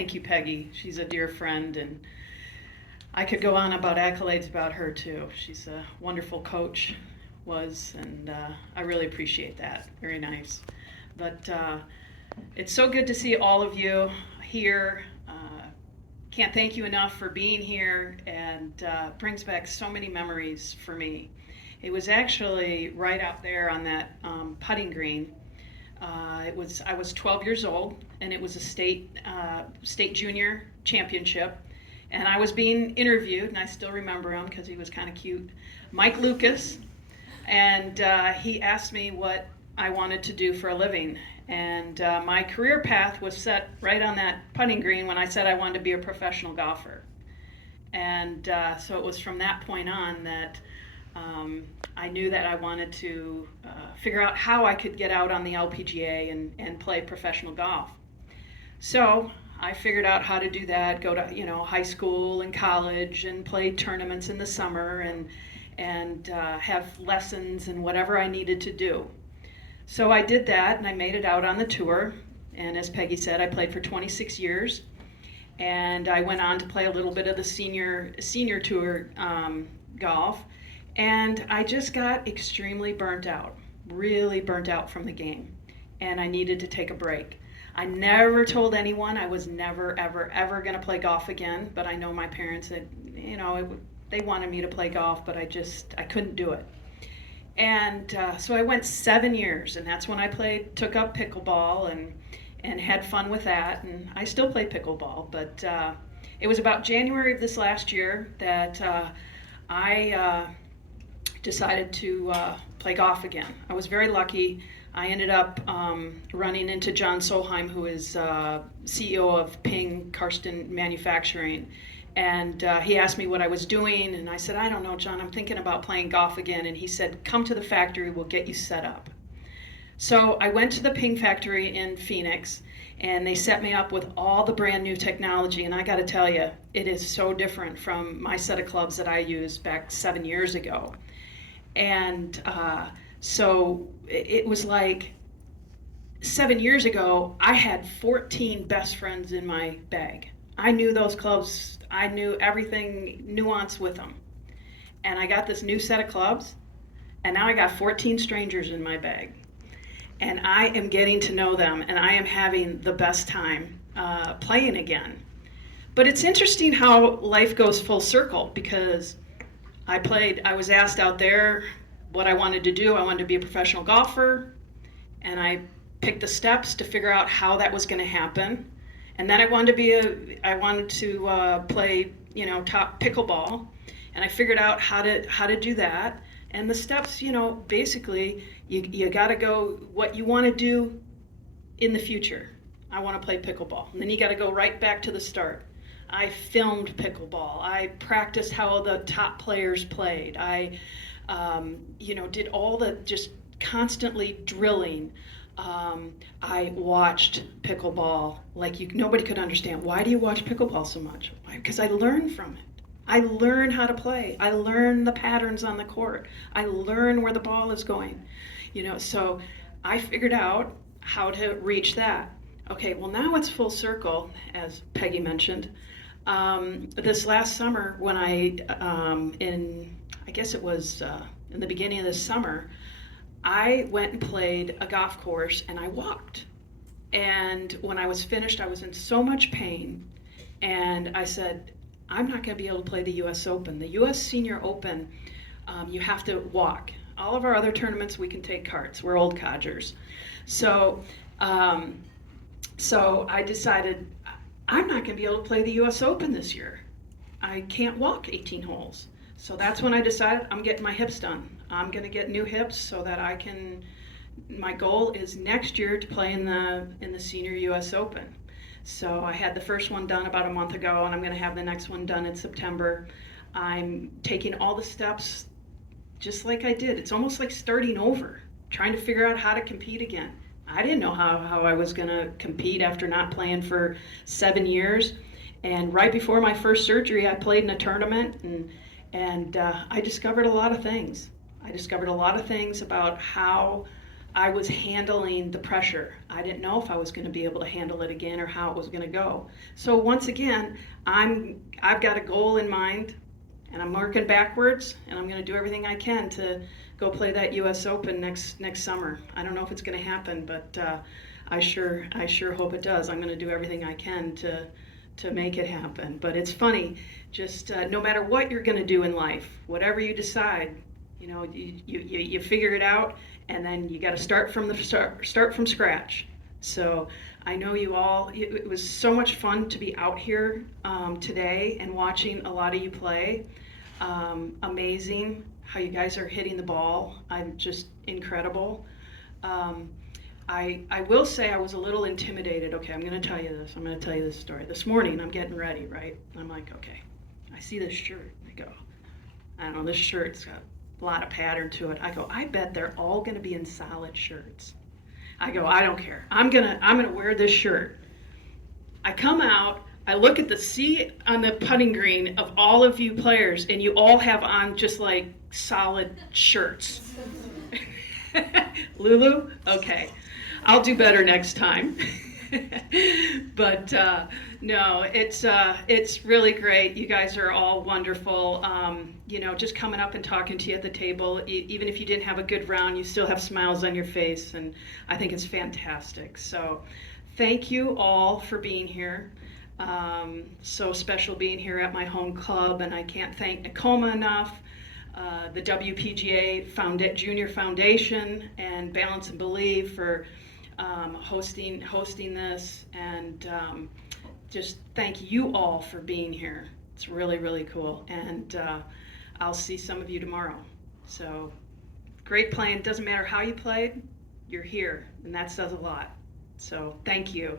thank you, Peggy. She's a dear friend, and I could go on about accolades about her too. She's a wonderful coach, and I really appreciate that. Very nice. But it's so good to see all of you here. Can't thank you enough for being here, and brings back so many memories for me. It was actually right out there on that putting green. I was 12 years old, and it was a state junior championship, and I was being interviewed, and I still remember him because he was kind of cute, Mike Lucas, and he asked me what I wanted to do for a living. And my career path was set right on that putting green when I said I wanted to be a professional golfer. And so it was from that point on that I knew that I wanted to figure out how I could get out on the LPGA and play professional golf. So I figured out how to do that, go to high school and college and play tournaments in the summer and have lessons and whatever I needed to do. So I did that, and I made it out on the tour. And as Peggy said, I played for 26 years. And I went on to play a little bit of the senior tour golf. And I just got extremely burnt out, really burnt out from the game. And I needed to take a break. I never told anyone I was never, ever, ever going to play golf again. But I know my parents said, they wanted me to play golf, but I couldn't do it. And so I went 7 years, and that's when I took up pickleball and had fun with that. And I still play pickleball, but it was about January of this last year that I decided to play golf again. I was very lucky. I ended up running into John Solheim, who is CEO of Ping Karsten Manufacturing. And he asked me what I was doing, and I said, I don't know, John, I'm thinking about playing golf again. And he said, come to the factory, we'll get you set up. So I went to the Ping factory in Phoenix, and they set me up with all the brand new technology. And I got to tell you, it is so different from my set of clubs that I used back 7 years ago. And so it was like 7 years ago, I had 14 best friends in my bag. I knew those clubs. I knew everything nuance with them. And I got this new set of clubs, and now I got 14 strangers in my bag. And I am getting to know them, and I am having the best time playing again. But it's interesting how life goes full circle, because I was asked out there what I wanted to do. I wanted to be a professional golfer, and I picked the steps to figure out how that was going to happen. And then I wanted to play, top pickleball, and I figured out how to do that. And the steps, basically, you got to go what you want to do in the future. I want to play pickleball, and then you got to go right back to the start. I filmed pickleball. I practiced how the top players played. I, did all the just constantly drilling. I watched pickleball like nobody could understand. Why do you watch pickleball so much? Why? Because I learn from it. I learn how to play. I learn the patterns on the court. I learn where the ball is going. So I figured out how to reach that. Okay, well now it's full circle, as Peggy mentioned. This last summer when I guess it was in the beginning of this summer, I went and played a golf course, and I walked. And when I was finished, I was in so much pain. And I said, I'm not going to be able to play the U.S. Open. The U.S. Senior Open, you have to walk. All of our other tournaments, we can take carts. We're old codgers. So I decided I'm not going to be able to play the U.S. Open this year. I can't walk 18 holes. So that's when I decided I'm getting my hips done. I'm going to get new hips so that my goal is next year to play in the Senior U.S. Open. So I had the first one done about a month ago, and I'm going to have the next one done in September. I'm taking all the steps just like I did. It's almost like starting over, trying to figure out how to compete again. I didn't know how I was going to compete after not playing for 7 years. And right before my first surgery, I played in a tournament, and I discovered a lot of things. I discovered a lot of things about how I was handling the pressure. I didn't know if I was going to be able to handle it again or how it was going to go. So once again, I've got a goal in mind, and I'm working backwards, and I'm going to do everything I can to go play that U.S. Open next summer. I don't know if it's going to happen, but I sure hope it does. I'm going to do everything I can to make it happen. But it's funny, just no matter what you're going to do in life, whatever you decide, you figure it out, and then you got to start from scratch. So I know you all. It was so much fun to be out here today and watching a lot of you play. Amazing how you guys are hitting the ball. I'm just incredible. I will say I was a little intimidated. Okay, I'm going to tell you this. I'm going to tell you this story. This morning, I'm getting ready, right? I'm like, okay, I see this shirt. I go, I don't know, this shirt's got a lot of pattern to it. I go, I bet they're all going to be in solid shirts. I go, I don't care. I'm gonna wear this shirt. I come out. I look at the sea on the putting green of all of you players, and you all have on just like solid shirts. Lulu? Okay. I'll do better next time. But no, it's really great. You guys are all wonderful. Just coming up and talking to you at the table, even if you didn't have a good round, you still have smiles on your face, and I think it's fantastic. So thank you all for being here. So special being here at my home club, and I can't thank Nakoma enough. The WPGA Junior Foundation and Balance and Believe for hosting this, and just thank you all for being here. It's really, really cool, and I'll see some of you tomorrow. So great playing. Doesn't matter how you played, you're here, and that says a lot. So thank you.